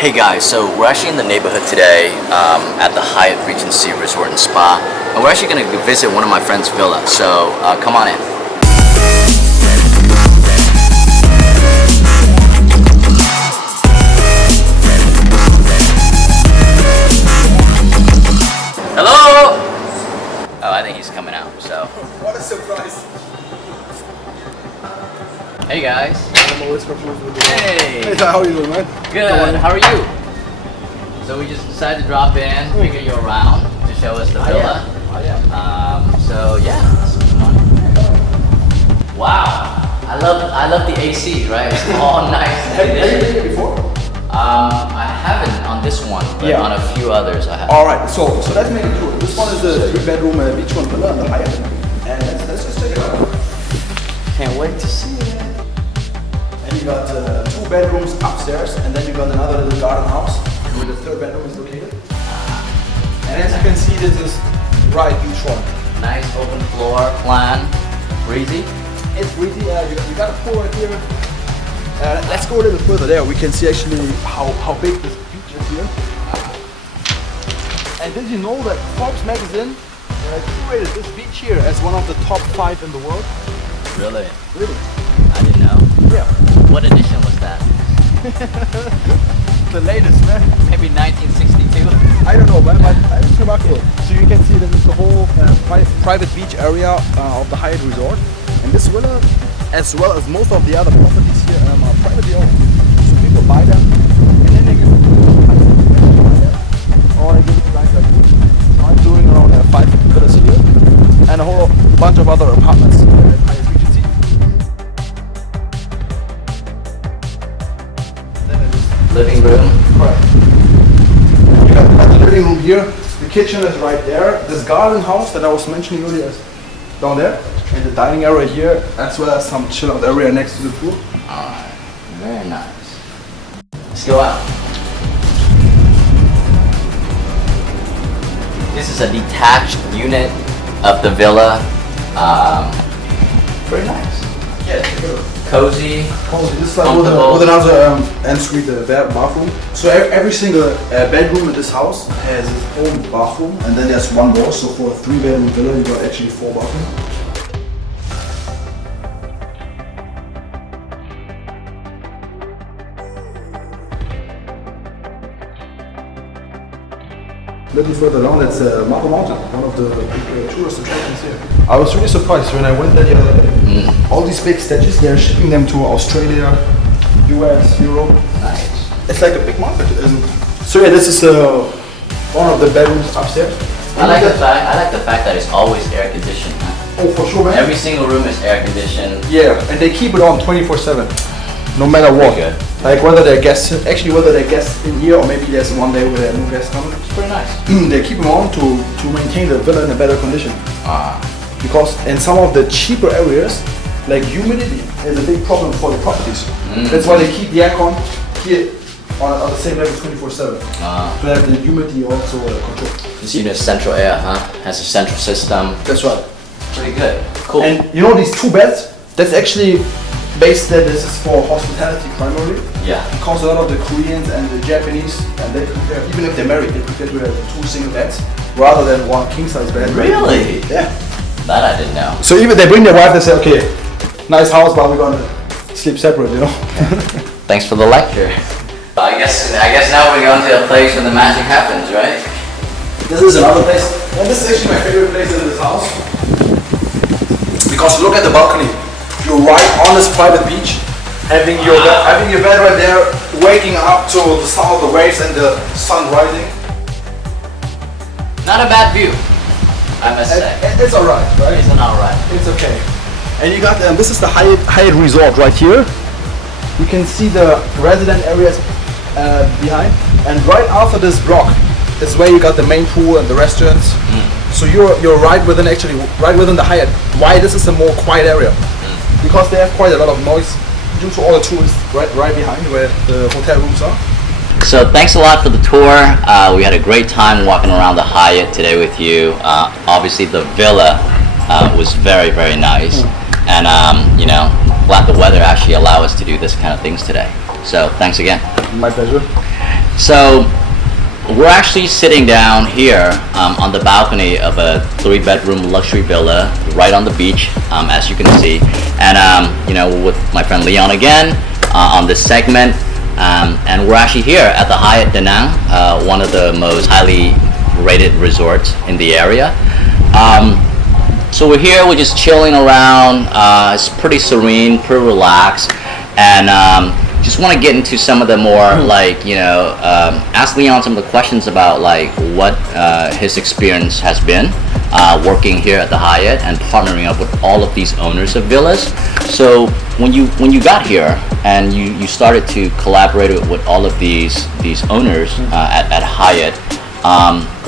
Hey guys, so we're actually in the neighborhood today at the Hyatt Regency Resort and Spa, and we're actually going to visit one of my friend's villa, so come on in. Hello! Oh, I think he's coming out, so. What a surprise! Hey guys. I'm always confused with the Hey! how are you doing, man? Good, how are you? So we just decided to drop in, figure you around to show us the villa. So yeah. Wow, I love the AC, right? It's all nice. Have you been here before? I haven't on this one, but on a few others I have. Alright, so let's make it true. This one is the 3-bedroom beachfront villa in the Hyatt. And let's just check it out. Can't wait to see it. And you got 2 bedrooms upstairs, and then you got another little garden house where the 3rd bedroom is located. And as you can see, this is right beachfront. Nice open floor plan, breezy. It's breezy. You got a pool right here. Let's go a little further there. We can see actually how big this beach is here. And did you know that Forbes magazine curated this beach here as one of the top 5 in the world? Really? Really? I didn't know. Yeah. What edition was that? The latest, man. Maybe 1962? I don't know, but it's remarkable. So you can see this is the whole private beach area of the Hyatt Resort. And this villa, as well as most of the other properties here, are privately owned. So people buy them, and then they give it to or they give it to guys like me. So I'm doing around 5 villas here, and a whole bunch of other apartments at Hyatt Regency. Living room. Correct. You got the living room here. The kitchen is right there. This garden house that I was mentioning earlier is down there. And the dining area here, as well as some chill out area next to the pool. Alright, very nice. Let's go out. This is a detached unit of the villa. Very nice. Yeah, Cozy. this is like with another ensuite bathroom. So every single bedroom in this house has its own bathroom, and then there's one more. So for a 3-bedroom villa, you got actually 4 bathrooms. A little further down, that's Marble Mountain, one of the big tourist attractions here. I was really surprised when I went there the other day. All these big statues, they're shipping them to Australia, US, Europe. Nice. It's like a big market. So yeah, this is one of the bedrooms upstairs. I like the fact that it's always air conditioned. Huh? Oh, for sure, man. Every single room is air conditioned. Yeah, and they keep it on 24/7, no matter what. Good. Like whether they're guests, whether they're guests in here or maybe there's one day where there are no guests coming. It's pretty nice. They keep them on to maintain the villa in a better condition. Because in some of the cheaper areas, like humidity is a big problem for the properties. That's why they keep the aircon here on the same level 24/7. To have the humidity also controlled. This unit is central air, huh? Has a central system. That's right. Pretty good. Cool. And you know these 2 beds? That's actually based that this is for hospitality primarily. Yeah. Because a lot of the Koreans and the Japanese, and they prefer, even if they're married, they prefer to have 2 single beds rather than 1 king size bed. Really? Yeah. That I didn't know. So even they bring their wife, they say, okay, nice house, but we're gonna sleep separate, you know. Thanks for the lecture. I guess now we're going to a place where the magic happens, right? This is another place, and this is actually my favorite place in this house. Because look at the balcony. You're right on this private beach, having your bed right there, waking up to the sound of the waves and the sun rising. Not a bad view, I must say. It's alright, right? It's an alright. It's okay. And you got this is the Hyatt Resort right here. You can see the resident areas behind, and right after this block is where you got the main pool and the restaurants. So you're right within the Hyatt. Why this is a more quiet area? Because they have quite a lot of noise due to all the tourists right behind where the hotel rooms are. So thanks a lot for the tour. We had a great time walking around the Hyatt today with you. Obviously the villa was very, very nice. And you know, glad the weather actually allowed us to do this kind of things today. So thanks again. My pleasure. So we're actually sitting down here on the balcony of a 3-bedroom luxury villa right on the beach, as you can see. And you know, with my friend Leon again on this segment. And we're actually here at the Hyatt Danang, one of the most highly rated resorts in the area. So we're here, we're just chilling around. It's pretty serene, pretty relaxed, and just want to get into some of the more like, you know, ask Leon some of the questions about like what his experience has been working here at the Hyatt and partnering up with all of these owners of villas. So when you got here and you started to collaborate with all of these owners at Hyatt,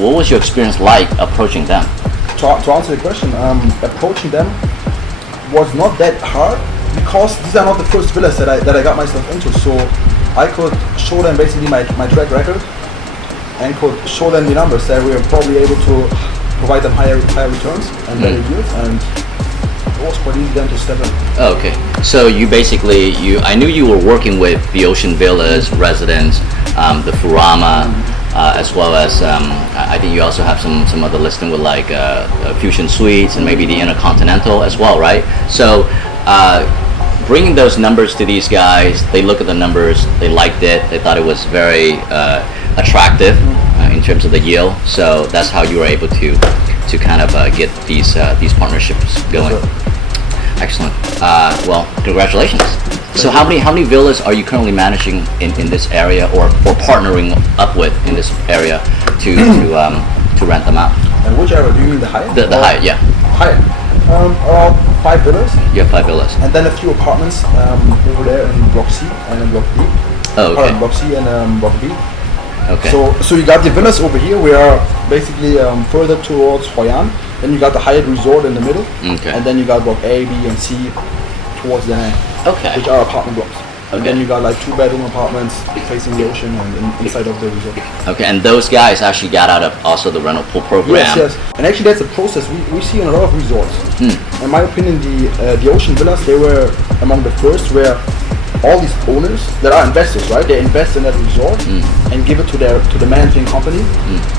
what was your experience like approaching them? To answer the question, approaching them was not that hard because these are not the first villas that I got myself into. So I could show them basically my track record and could show them the numbers that we are probably able to provide them higher returns and better yields, and it was quite easy then to step in. Oh, okay, so you basically I knew you were working with the Ocean Villas residents, the Furama, as well as I think you also have some other listing with like Fusion Suites and maybe the Intercontinental as well, right? So bringing those numbers to these guys, they look at the numbers, they liked it, they thought it was very attractive in terms of the yield. So that's how you were able to kind of get these partnerships going. Excellent. Well, congratulations. So how many villas are you currently managing in this area, or partnering up with in this area to rent them out? And which area? Do you mean the Hyatt? The Hyatt, yeah. Hyatt. Around 5 villas. You have 5 villas. And then a few apartments over there in Block C and in Block D. Oh, okay. Block C and Block B. Okay. So you got the villas over here. We are basically further towards Hyatt. Then you got the Hyatt Resort in the middle. Okay. And then you got Block A, B, and C towards the end. Okay. Which are apartment blocks. And Okay. then you got like 2-bedroom apartments facing the ocean and inside of the resort. Okay, and those guys actually got out of also the rental pool program. Yes. And actually that's a process we see in a lot of resorts. In my opinion, the Ocean Villas, they were among the first where all these owners that are investors, right? They invest in that resort and give it to the managing company.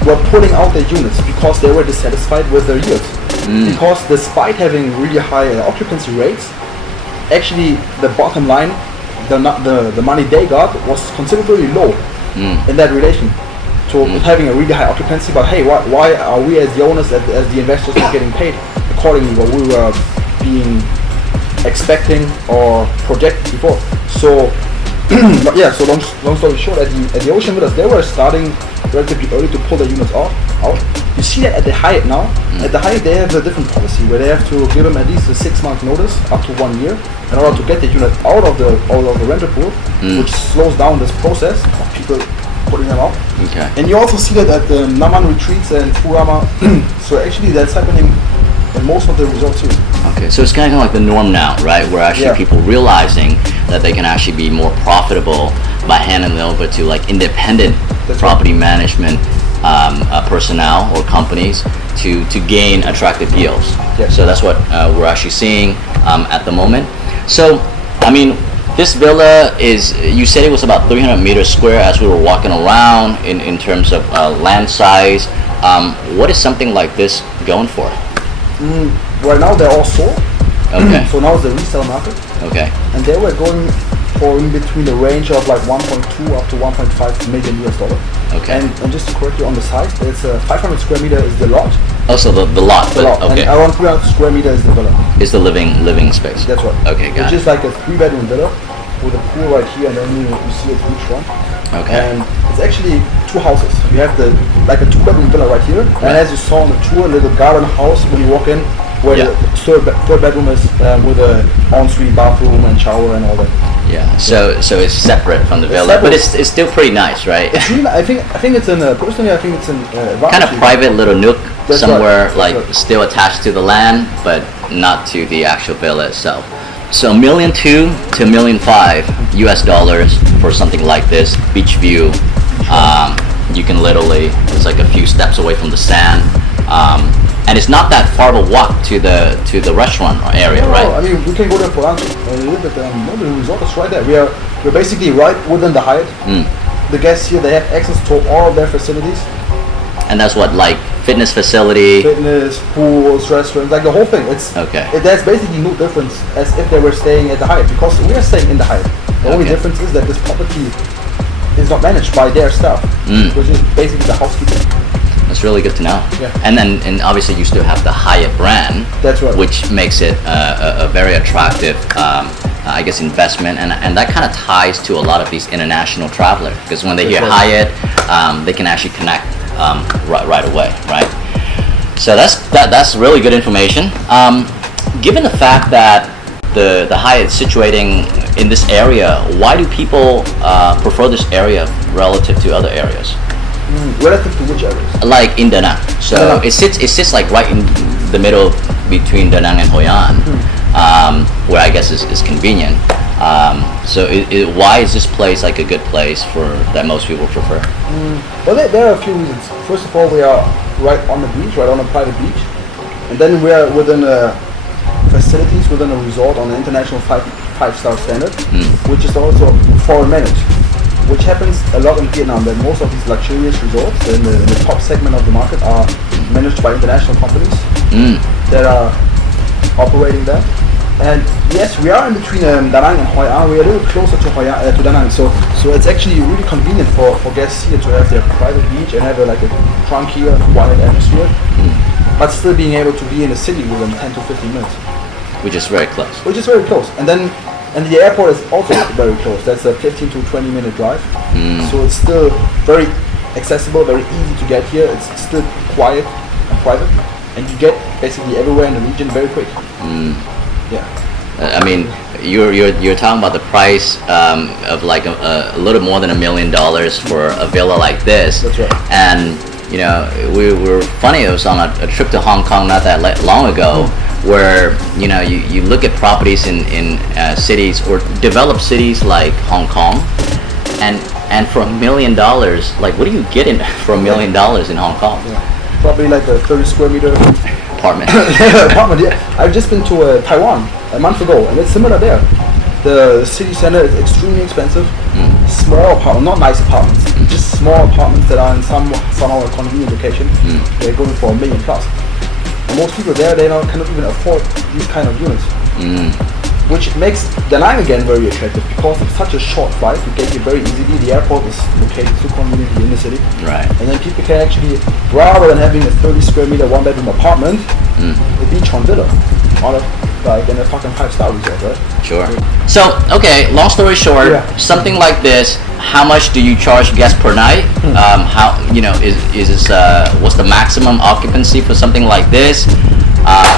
Were pulling out their units because they were dissatisfied with their yields. Because despite having really high occupancy rates, actually the bottom line, the money they got was considerably low in that relation to having a really high occupancy. But hey, why are we as the owners, as the investors, not getting paid accordingly what we were being expecting or projected before? So yeah, so long story short, at the Ocean Villas, they were starting relatively early to pull their units out. You see that at the Hyatt now. At the Hyatt, they have a different policy where they have to give them at least a 6-month notice, up to 1 year, in order to get the unit out of the rental pool, which slows down this process of people putting them out. Okay. And you also see that at the Naman retreats and Furama. So actually, that's happening in most of the resorts here. Okay, so it's kind of like the norm now, right? Where actually people realizing that they can actually be more profitable by handing them over to like independent property management personnel or companies to gain attractive yields. Yes. So that's what we're actually seeing at the moment. So, I mean, this villa is, you said it was about 300 meters square as we were walking around in terms of land size. What is something like this going for? Right now they're all sold. Okay. So now it's the resale market. Okay. And they were going for in between the range of like 1.2 up to 1.5 million US dollar. Okay. And just to correct you on the site, it's 500 square meter is the lot. Oh, so the lot. The lot. Okay. And around 300 square meter is the villa. Is the living space. That's right. Okay, got Which it. is like a 3-bedroom villa with a pool right here, and then you see it's beachfront. Okay. And it's actually 2 houses. You have like a 2-bedroom villa right here, and as you saw on the tour, a little garden house when you walk in, where the third bedroom is with a ensuite bathroom and shower and all that. Yeah. So it's separate from the villa, separate. but it's still pretty nice, right? It's really, I think it's in personally I think it's in Kind of private little nook That's somewhere, right. like That's right. still attached to the land, but not to the actual villa itself. So $1.2 million to $1.5 million US dollars for something like this beach view. You can literally, it's like a few steps away from the sand. And it's not that far of a walk to the restaurant area, right? I mean, we can go there for lunch. The resort is right there. We're basically right within the Hyatt. the guests here, they have access to all of their facilities. And that's what, like fitness facility? Fitness, pools, restaurants, like the whole thing. There's basically no difference as if they were staying at the Hyatt, because we are staying in the Hyatt. The only difference is that this property is not managed by their staff, which is basically the housekeeping. That's really good to know. Yeah. And obviously you still have the Hyatt brand. That's right. Which makes it a very attractive, I guess, investment, and that kind of ties to a lot of these international travelers, because when they hear Hyatt, they can actually connect right away, right? So that's really good information. Given the fact that the Hyatt is situating in this area, why do people prefer this area relative to other areas? Relative to which areas? Like in Danang. So it sits like right in the middle between Danang and Hoi An, where I guess is convenient. So why is this place like a good place for that most people prefer? Well, there are a few reasons. First of all, we are right on the beach, right on a private beach, and then we are within facilities within a resort on an international five-star standard, which is also foreign managed, which happens a lot in Vietnam. That most of these luxurious resorts in the top segment of the market are managed by international companies that are operating there. And yes, we are in between Danang and Hoi An. We are a little closer to to Danang, so it's actually really convenient for guests here to have their private beach and have a tranquil, quiet atmosphere, but still being able to be in the city within 10 to 15 minutes. Which is very close. And the airport is also very close. That's a 15 to 20 minute drive. So it's still very accessible, very easy to get here. It's still quiet and private, and you get basically everywhere in the region very quick. Yeah. I mean, you're talking about the price of like a little more than $1 million for a villa like this. That's right. And you know, we were funny. It was on a trip to Hong Kong not that long ago, where you look at properties in cities or developed cities like Hong Kong, and for $1 million, like what do you get for $1 million in Hong Kong? Yeah. Probably like a 30 square meter apartment. Apartment. Yeah. I've just been to Taiwan a month ago, and it's similar there. The city center is extremely expensive. Small apartments, not nice apartments, just small apartments that are in somehow a convenient location. They're going for $1 million plus. And most people there, they cannot even afford these kind of units. Which makes Danang again very attractive, because it's such a short flight. You get here very easily. The airport is located so conveniently in the city. Right. And then people can actually, rather than having a 30 square meter one bedroom apartment, a beachfront villa, like in a fucking 5-star resort, right? Sure. So, okay, long story short, something like this, how much do you charge guests per night? How, is this, what's the maximum occupancy for something like this?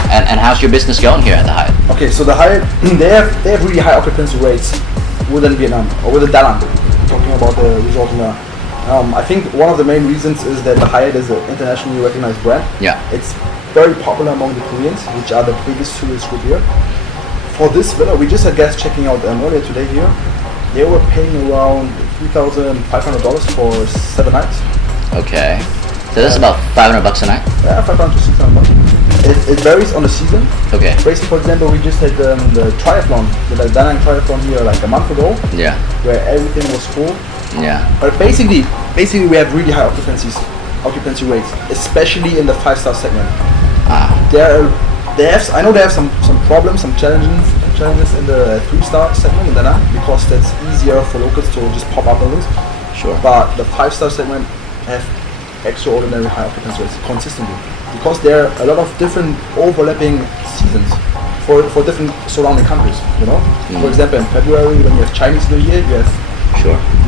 And how's your business going here at the Hyatt? Okay, so the Hyatt, they have really high occupancy rates within Vietnam, or within Danang, talking about the resort in there. I think one of the main reasons is that the Hyatt is an internationally recognized brand. Yeah. It's very popular among the Koreans, which are the biggest tourist group here. For this villa, we just had guests checking out earlier today here. They were paying around $3,500 for 7 nights. Okay. So that's about $500 a night? Yeah, $500 to $600. It varies on the season. Okay. For example, we just had the triathlon, the Danang triathlon here like a month ago. Yeah. Where everything was full. Yeah. But basically we have really high occupancy rates, especially in the 5-star segment. I know they have some problems, some challenges in the 3-star segment in Danang, because that's easier for locals to just pop up buildings. Sure. But the 5-star segment have extraordinary high occupancy rates consistently, because there are a lot of different overlapping seasons for different surrounding countries. For example, in February, when you have Chinese New Year, you have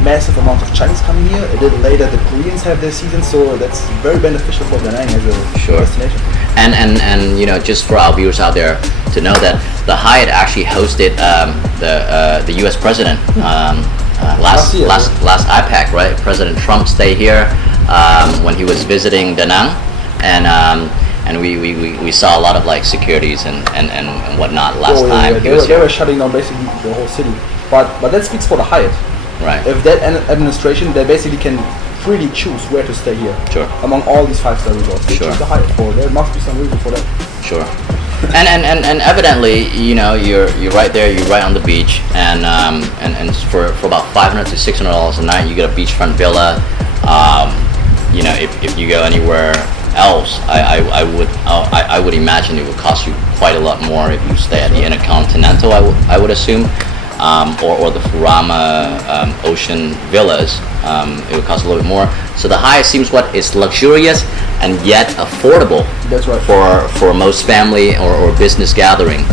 massive amounts of Chinese coming here. A little later, the Koreans have their season, so that's very beneficial for Danang as a destination. And just for our viewers out there to know that the Hyatt actually hosted the U.S. president last IPAC, right? President Trump stayed here when he was visiting Danang, and we saw a lot of like securities and whatnot last time he was here. They were shutting down basically the whole city, but that speaks for the Hyatt. Right. If that administration, they basically can freely choose where to stay here. Sure. Among all these 5-star resorts, they choose the Hyatt for. There must be some reason for that. Sure. And evidently, you know, you're right there, you're right on the beach, and for about $500 to $600 a night, you get a beachfront villa. You know, if you go anywhere else, I would imagine it would cost you quite a lot more if you stay at the Intercontinental. I would assume, or the Furama Ocean Villas. It would cost a little bit more. So the Hyatt seems it's luxurious and yet affordable. That's right. For most family or business gathering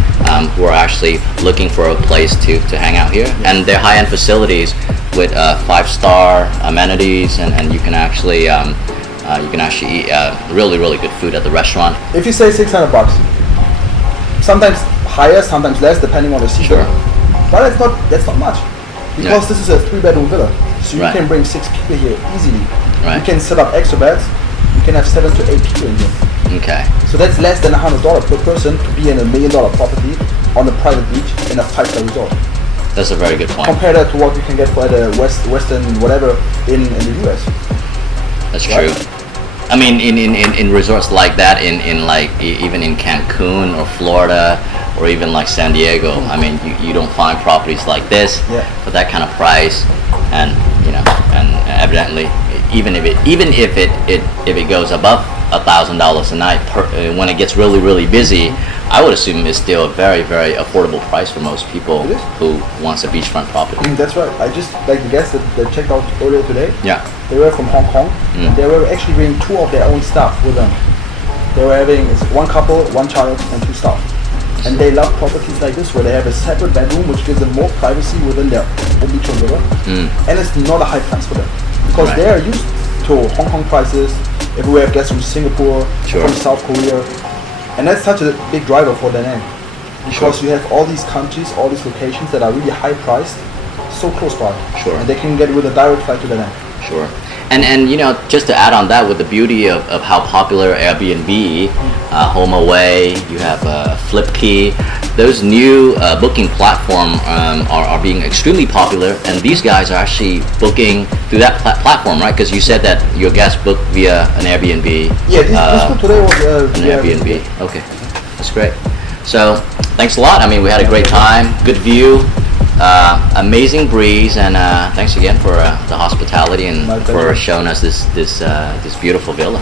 who are actually looking for a place to hang out here. And their high-end facilities with 5-star amenities, and you can actually eat really good food at the restaurant. If you say $600, sometimes higher, sometimes less, depending on the season. Sure. But that's not much, because this is a 3-bedroom villa, so you Right. can bring 6 people here easily. Right. You can set up extra beds. You can have 7 to 8 people in here. Okay. So that's less than $100 per person to be in a $1 million property on a private beach in a 5-star resort. That's a very good point. Compare that to what you can get for the Western whatever in the US. That's Right? true. I mean, in resorts like that, in like even in Cancun or Florida or even like San Diego, I mean, you don't find properties like this for that kind of price, and you know, and evidently, even if it goes above $1,000 a night when it gets really busy, I would assume it's still a very affordable price for most people It is. who wants a beachfront property. That's right. I just like the guests that checked out earlier today. Yeah. They were from Hong Kong. They were actually bringing 2 of their own staff with them. They were having 1 couple, 1 child, and 2 staff. And they love properties like this where they have a separate bedroom, which gives them more privacy within their own beachfront villa. And it's not a high price for them, because Right. they are used to Hong Kong prices. If we have guests from Singapore, Sure. from South Korea, and that's such a big driver for Danang, because you have all these countries, all these locations that are really high priced, so close by. Sure. And they can get with a direct flight to Danang. Sure. And you know, just to add on that, with the beauty of how popular Airbnb, Home Away, you have Flipkey, those new booking platform are being extremely popular, and these guys are actually booking through that platform, right? Because you said that your guests booked via an Airbnb. Yeah, this one today was An Airbnb. Okay, that's great. So thanks a lot. I mean, we had a great time, good view, amazing breeze, and thanks again for the hospitality and My for pleasure. showing us this beautiful villa.